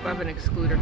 above an excluder.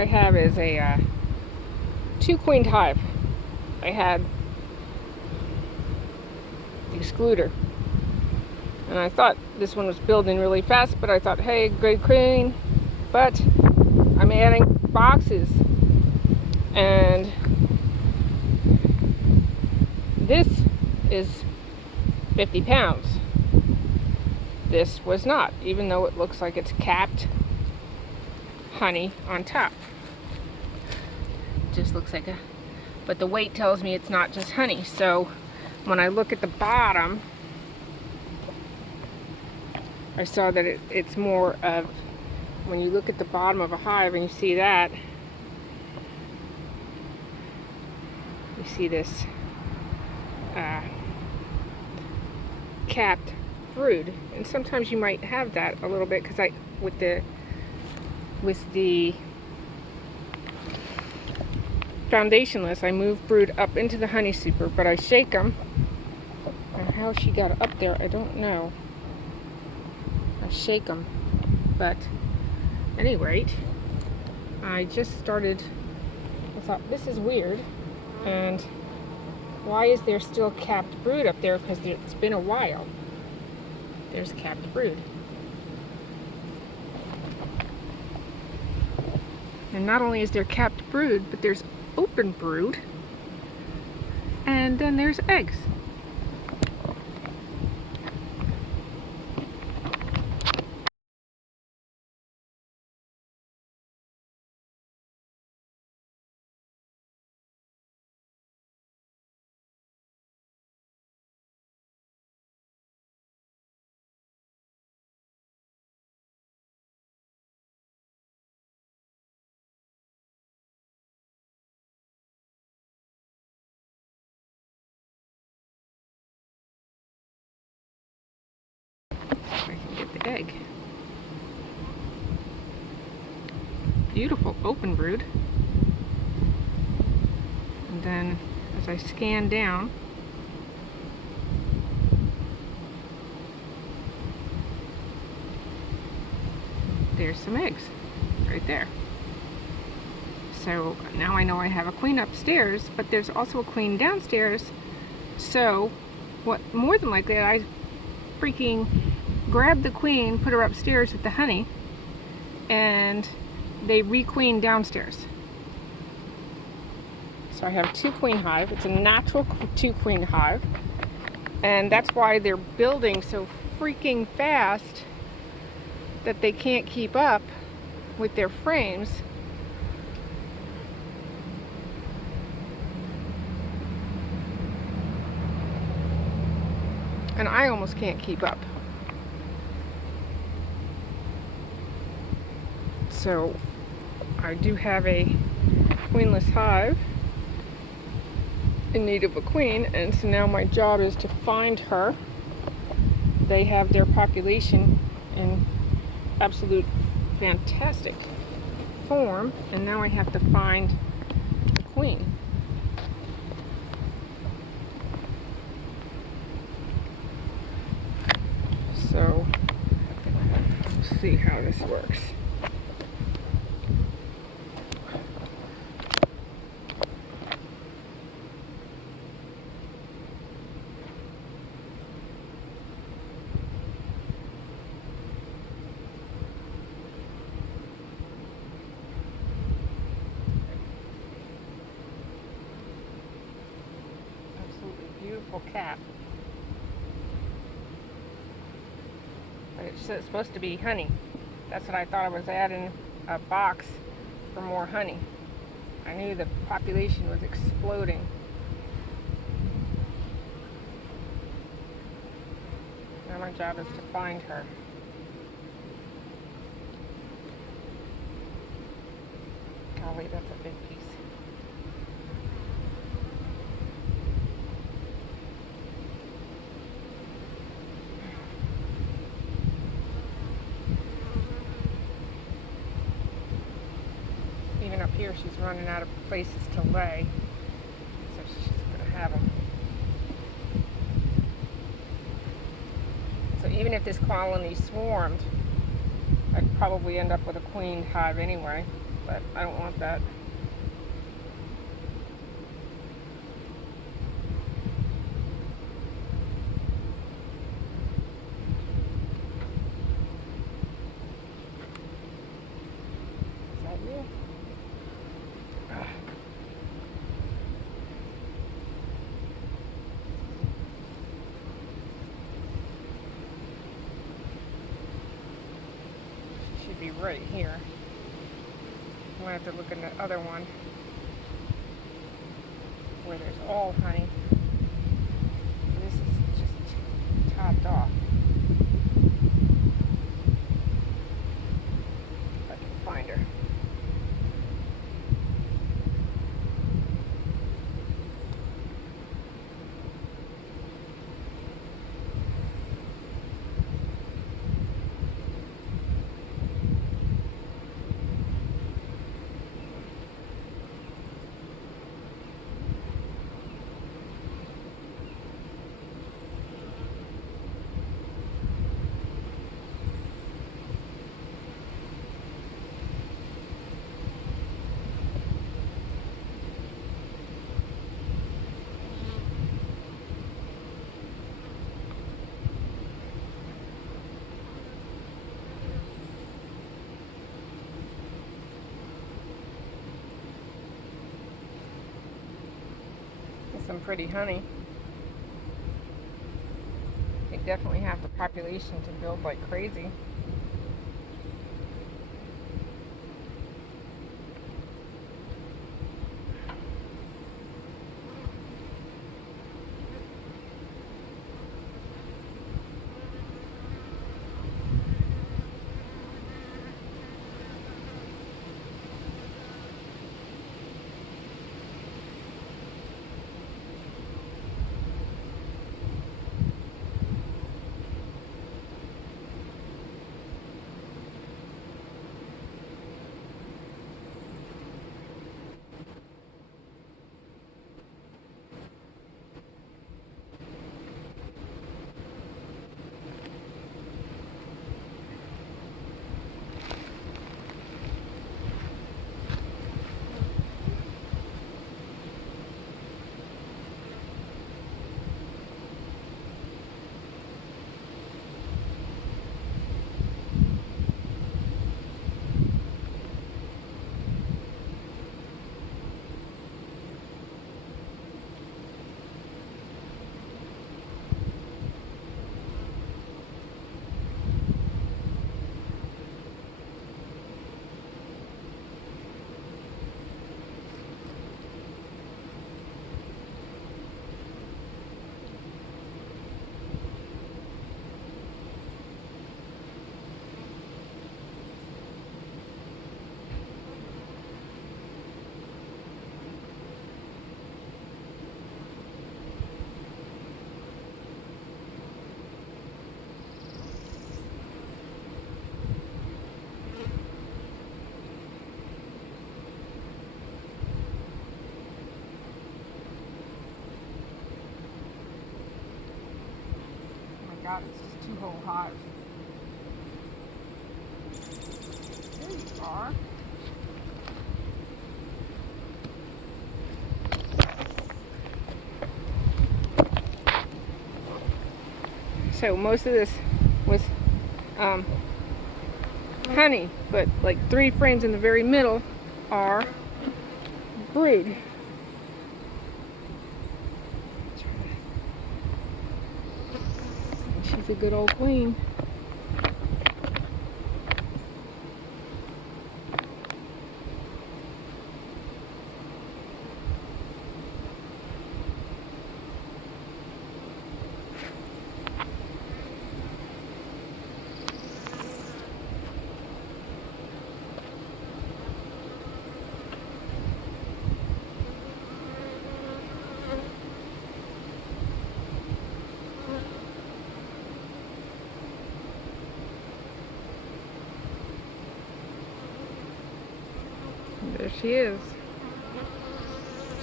Have is a 2-queened hive. I had the excluder, and I thought this one was building really fast, but I thought, hey, great queen, but I'm adding boxes, and this is 50 pounds. This was not, even though it looks like it's capped honey on top. Just looks like but the weight tells me it's not just honey. So when I look at the bottom, I saw that it's more of, when you look at the bottom of a hive and you see that, you see this capped brood, and sometimes you might have that a little bit, because with the foundationless. I move brood up into the honey super, but I shake them. And how she got up there, I don't know. I shake them. But at any rate, I just started, I thought, this is weird. And why is there still capped brood up there? Because it's been a while. There's capped brood. And not only is there capped brood, but there's open brood. And then there's eggs. I can get the egg. Beautiful open brood. And then as I scan down, there's some eggs right there. So now I know I have a queen upstairs, but there's also a queen downstairs. So what more than likely, I freaking grabbed the queen, put her upstairs with the honey, and they re-queen downstairs. So I have 2 queen hive. It's a natural 2 queen hive, and that's why they're building so freaking fast that they can't keep up with their frames. And I almost can't keep up. So I do have a queenless hive in need of a queen, and so now my job is to find her. They have their population in absolute fantastic form, and now I have to find the queen. So let's see how this works. Beautiful cap. But it's supposed to be honey. That's what I thought. I was adding a box for more honey. I knew the population was exploding. Now my job is to find her. Oh wait, that's a big piece. Even up here, she's running out of places to lay, so she's going to have them. So even if this colony swarmed, I'd probably end up with a queen hive anyway, but I don't want that. Is that you? Should be right here. I'm going to have to look in the other one where there's all honey. This is just topped off. If I can find her. some pretty honey. They definitely have the population to build like crazy. God, it's just 2 whole hives. There you are. So most of this was honey, but like 3 frames in the very middle are brood. She's a good old queen. There she is.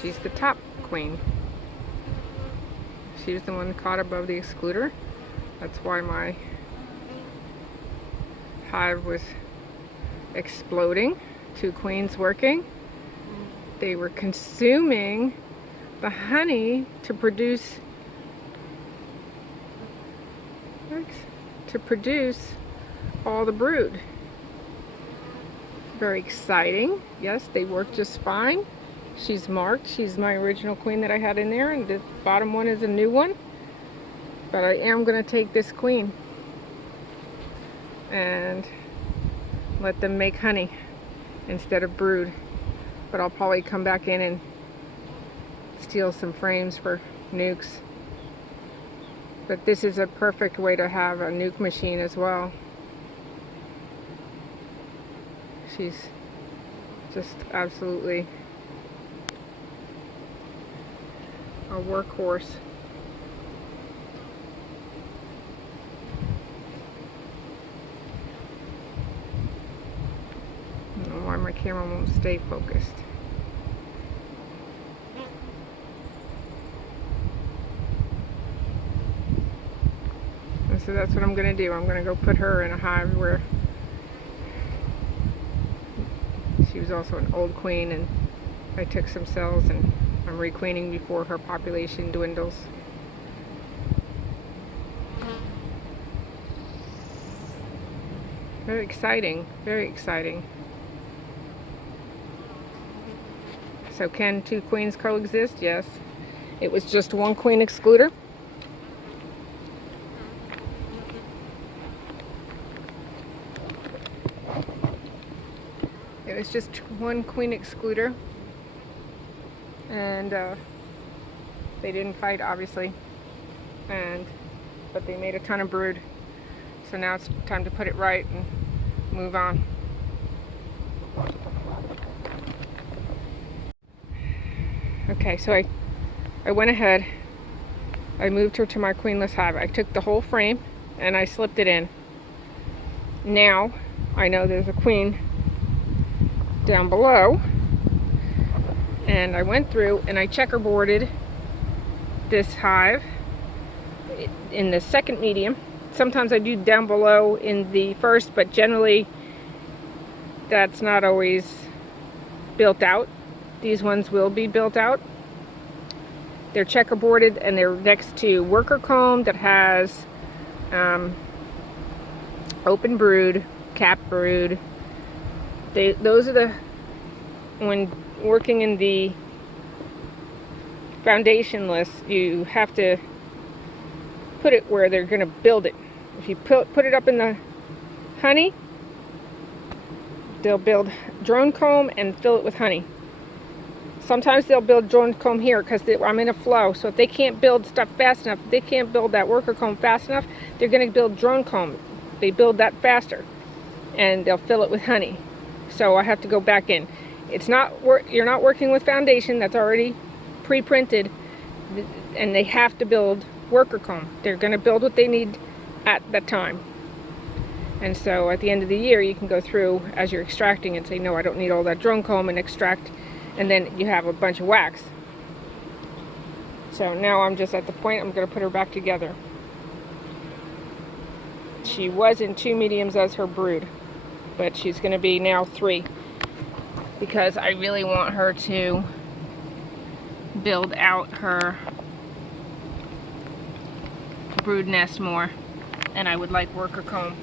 She's the top queen. She was the one caught above the excluder. That's why my hive was exploding. 2 queens working. They were consuming the honey to produce all the brood. Very exciting. Yes, they work just fine. She's marked. She's my original queen that I had in there, and the bottom one is a new one. But I am going to take this queen and let them make honey instead of brood. But I'll probably come back in and steal some frames for nukes. But this is a perfect way to have a nuke machine as well. She's just absolutely a workhorse. I don't know why my camera won't stay focused. And so that's what I'm going to do. I'm going to go put her in a hive where she was also an old queen, and I took some cells and I'm requeening before her population dwindles. Very exciting, very exciting. So can 2 queens coexist? Yes. It was just one queen excluder. It was just one queen excluder, and they didn't fight, obviously, but they made a ton of brood. So now it's time to put it right and move on. Okay, so I went ahead. I moved her to my queenless hive. I took the whole frame and I slipped it in. Now I know there's a queen down below, and I went through and I checkerboarded this hive in the second medium. Sometimes I do down below in the first, but generally that's not always built out. These ones will be built out. They're checkerboarded and they're next to worker comb that has open brood, cap brood. Those are the, when working in the foundation list, you have to put it where they're going to build it. If you put it up in the honey, they'll build drone comb and fill it with honey. Sometimes they'll build drone comb here because I'm in a flow. So if they can't build stuff fast enough, if they can't build that worker comb fast enough, they're going to build drone comb. They build that faster, and they'll fill it with honey. So I have to go back in. It's not you're not working with foundation that's already pre-printed, and they have to build worker comb. They're going to build what they need at that time. And so at the end of the year, you can go through as you're extracting and say, no, I don't need all that drone comb, and extract, and then you have a bunch of wax. So now I'm just at the point I'm going to put her back together. She was in 2 mediums as her brood, but she's going to be now 3, because I really want her to build out her brood nest more, and I would like worker comb.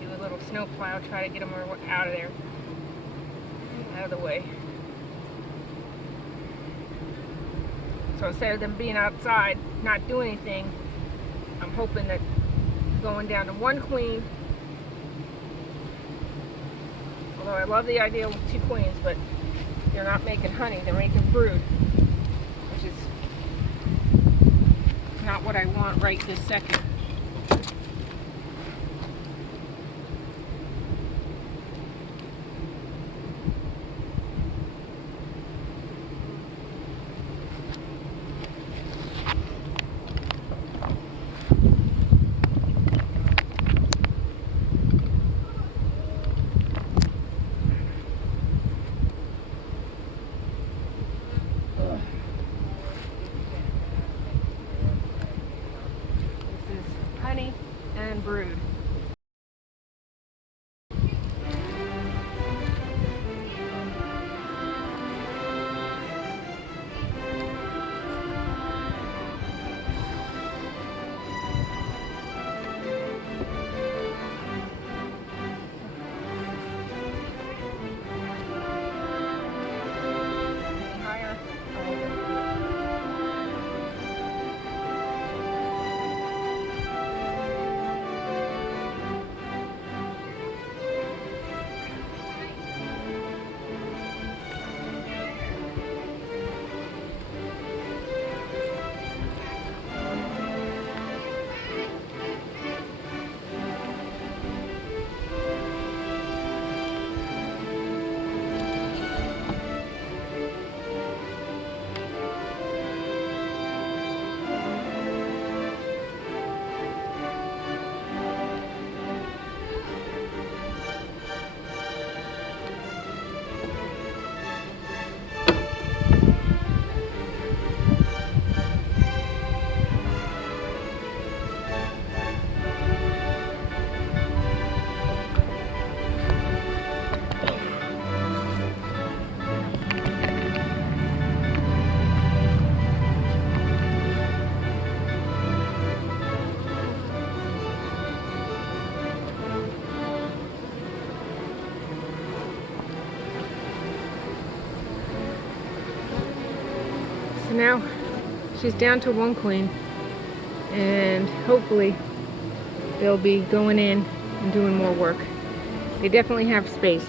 Do a little snow plow, try to get them out of there, out of the way. So instead of them being outside, not doing anything, I'm hoping that going down to 1 queen, although I love the idea with 2 queens, but they're not making honey, they're making brood, which is not what I want right this second. And brood. Higher. now she's down to one queen, and hopefully they'll be going in and doing more work. They definitely have space.